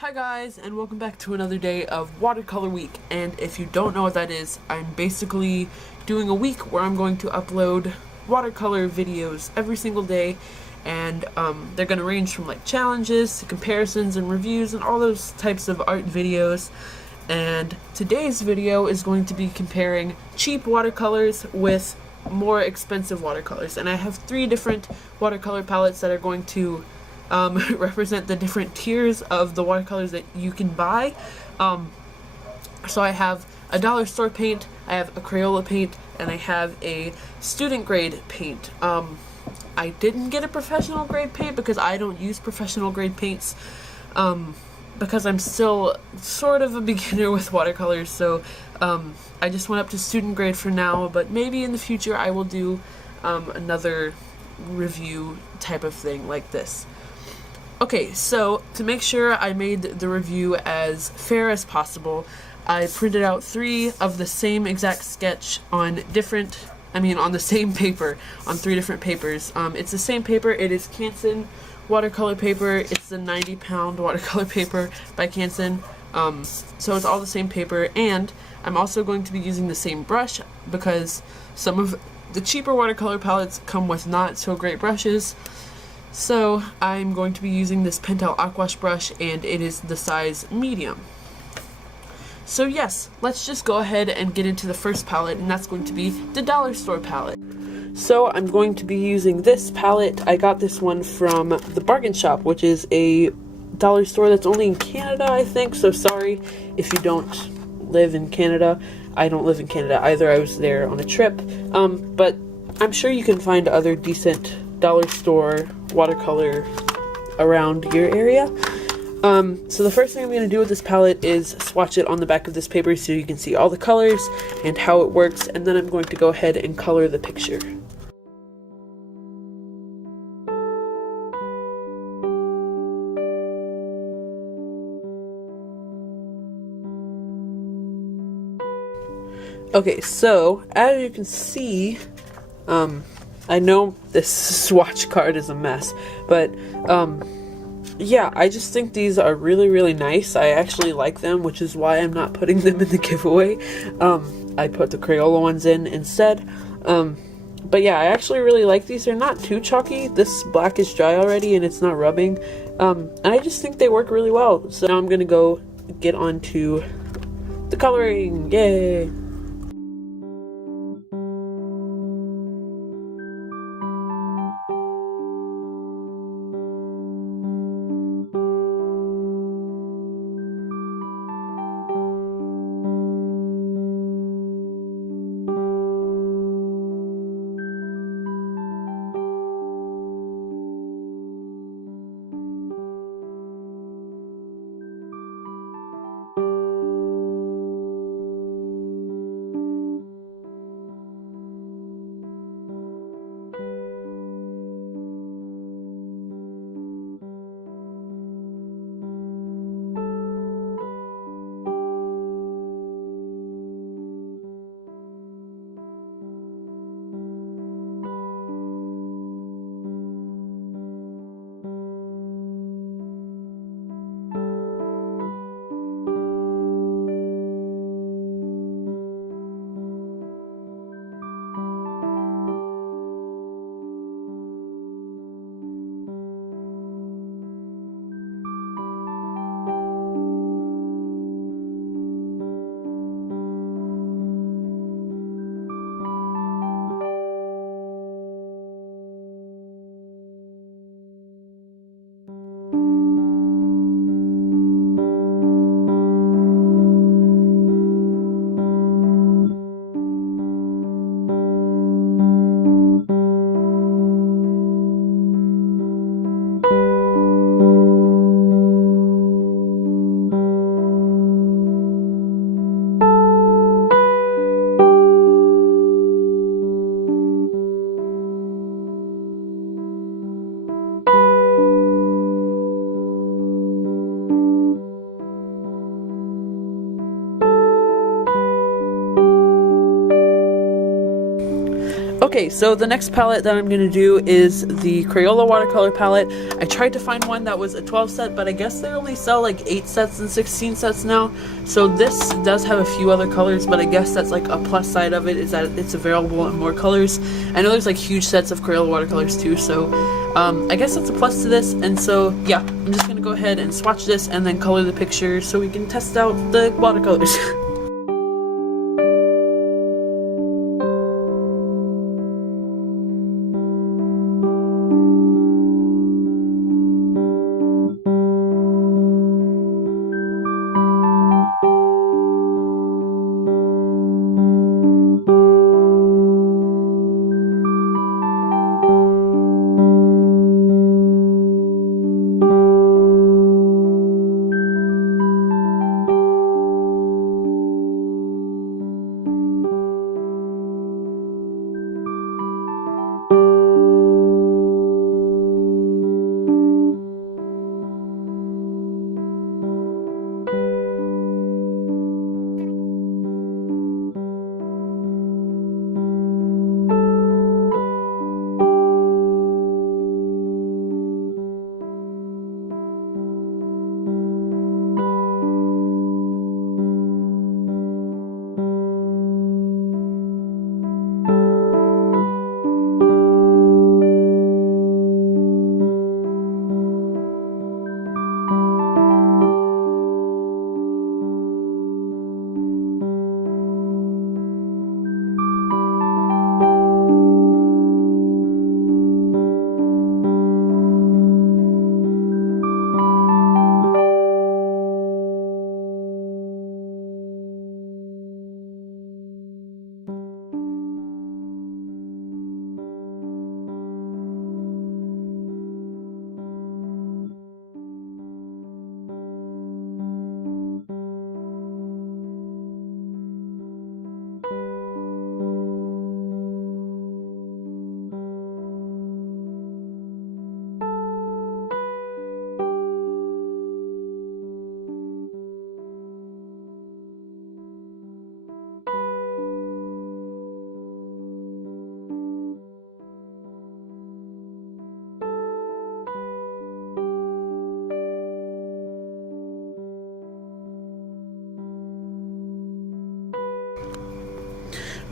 Hi guys, and welcome back to another day of Watercolor Week. And if you don't know what that is, I'm basically doing a week where I'm going to upload watercolor videos every single day, and they're going to range from like challenges to comparisons and reviews and all those types of art videos. And today's video is going to be comparing cheap watercolors with more expensive watercolors. And I have 3 different watercolor palettes that are going to represent the different tiers of the watercolors that you can buy. So I have a dollar store paint, I have a Crayola paint, and I have a student grade paint. I didn't get a professional grade paint because I don't use professional grade paints, because I'm still sort of a beginner with watercolors, so I just went up to student grade for now, but maybe in the future I will do another review type of thing like this. Okay, so to make sure I made the review as fair as possible, I printed out 3 of the same exact sketch on the same paper, on 3 different papers. It's the same paper. It is Canson watercolor paper. It's the 90-pound watercolor paper by Canson. So it's all the same paper, and I'm also going to be using the same brush because some of the cheaper watercolor palettes come with not so great brushes. So I'm going to be using this Pentel Aquash brush, and it is the size medium. So yes, let's just go ahead and get into the first palette, and that's going to be the dollar store palette. So I'm going to be using this palette. I got this one from the Bargain Shop, which is a dollar store that's only in Canada, I think. So sorry if you don't live in Canada. I don't live in Canada either. I was there on a trip. But I'm sure you can find other decent dollar store watercolor around your area. So the first thing I'm going to do with this palette is swatch it on the back of this paper so you can see all the colors and how it works, and then I'm going to go ahead and color the picture. Okay, so as you can see, I know this swatch card is a mess, but yeah, I just think these are really nice. I actually like them, which is why I'm not putting them in the giveaway. I put the Crayola ones in instead. But yeah, I actually really like these. They're not too chalky. This black is dry already and it's not rubbing. And I just think they work really well. So now I'm gonna go get on to the coloring. Yay! Okay, so the next palette that I'm going to do is the Crayola Watercolor palette. I tried to find one that was a 12 set, but I guess they only sell like 8 sets and 16 sets now. So this does have a few other colors, but I guess that's like a plus side of it, is that it's available in more colors. I know there's like huge sets of Crayola Watercolors too, so I guess that's a plus to this. And so yeah, I'm just going to go ahead and swatch this and then color the pictures so we can test out the watercolors.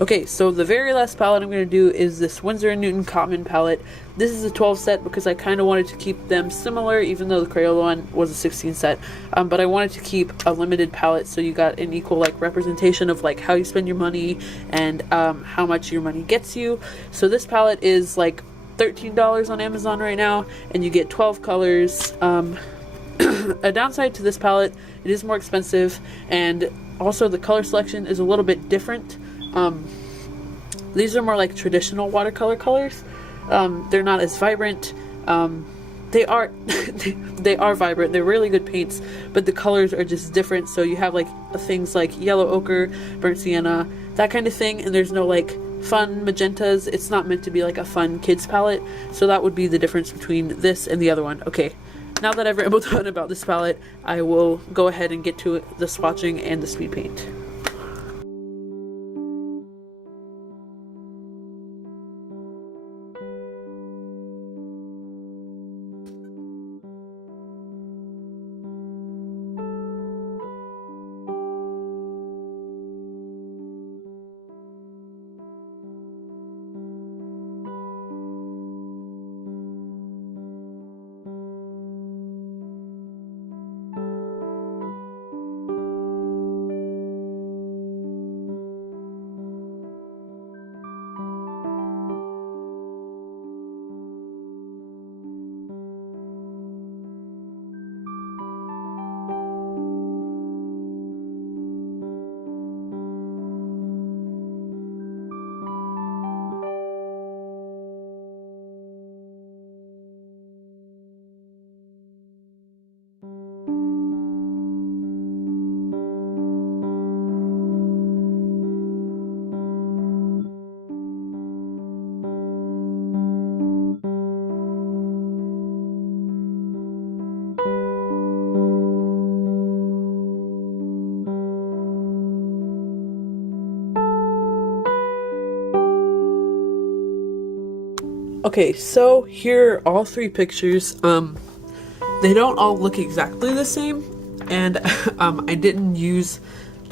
Okay, so the very last palette I'm going to do is this Winsor & Newton Cotman palette. This is a 12 set because I kind of wanted to keep them similar, even though the Crayola one was a 16 set. But I wanted to keep a limited palette so you got an equal like representation of like how you spend your money and how much your money gets you. So this palette is like $13 on Amazon right now, and you get 12 colors. A downside to this palette, it is more expensive, and also the color selection is a little bit different. These are more like traditional watercolor colors. They're not as vibrant. They are they are vibrant. They're really good paints, but the colors are just different. So you have like things like yellow ochre, burnt sienna, that kind of thing, and there's no like fun magentas. It's not meant to be like a fun kids palette. So that would be the difference between this and the other one. Okay, now that I've rambled on about this palette, I will go ahead and get to the swatching and the speed paint. Okay, so here are all three pictures. They don't all look exactly the same, and I didn't use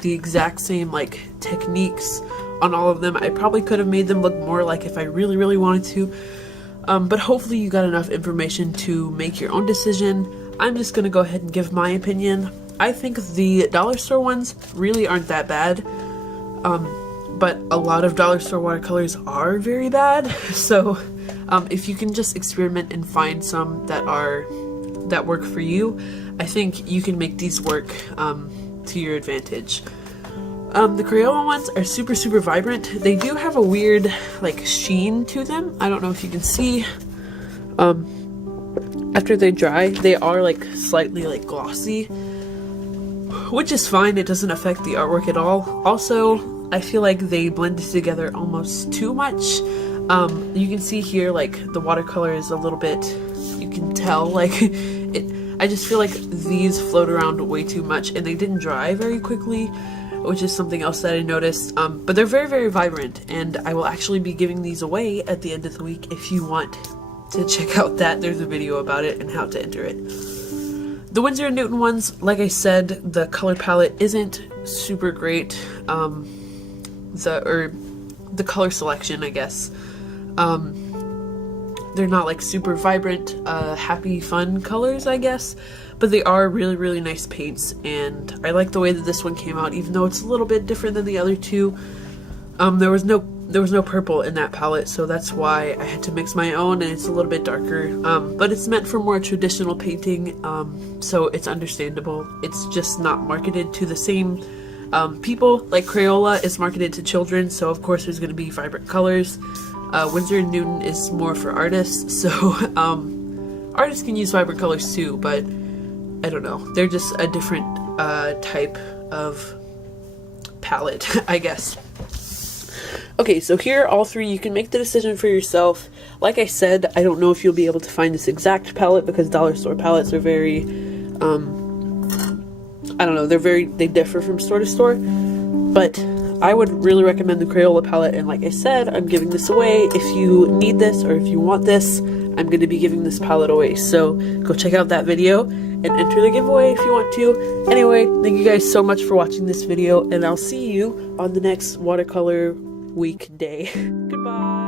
the exact same like techniques on all of them. I probably could have made them look more like if I really wanted to, but hopefully you got enough information to make your own decision. I'm just gonna go ahead and give my opinion. I think the dollar store ones really aren't that bad, but a lot of dollar store watercolors are very bad. So if you can just experiment and find some that work for you, I think you can make these work to your advantage. The Crayola ones are super vibrant. They do have a weird like sheen to them. I don't know if you can see. After they dry, they are like slightly like glossy, which is fine. It doesn't affect the artwork at all. Also, I feel like they blended together almost too much. You can see here like the watercolor is a little bit, you can tell like I just feel like these float around way too much and they didn't dry very quickly, which is something else that I noticed. But they're very vibrant, and I will actually be giving these away at the end of the week. If you want to check out that, there's a video about it and how to enter it. The Winsor & Newton ones, like I said, the color palette isn't super great. The color selection, I guess. They're not like super vibrant, happy, fun colors, I guess, but they are really nice paints, and I like the way that this one came out, even though it's a little bit different than the other two. There was no purple in that palette, so that's why I had to mix my own, and it's a little bit darker, but it's meant for more traditional painting, so it's understandable. It's just not marketed to the same people. Like Crayola is marketed to children, so of course there's going to be vibrant colors. Winsor & Newton is more for artists, so artists can use vibrant colors too, but I don't know, they're just a different type of palette, I guess. Okay, so here are all three. You can make the decision for yourself. Like I said, I don't know if you'll be able to find this exact palette because dollar store palettes are very, I don't know, they differ from store to store, but I would really recommend the Crayola palette, and like I said, I'm giving this away. If you need this or if you want this, I'm going to be giving this palette away, so go check out that video and enter the giveaway if you want to. Anyway, thank you guys so much for watching this video, and I'll see you on the next watercolor week day. Goodbye!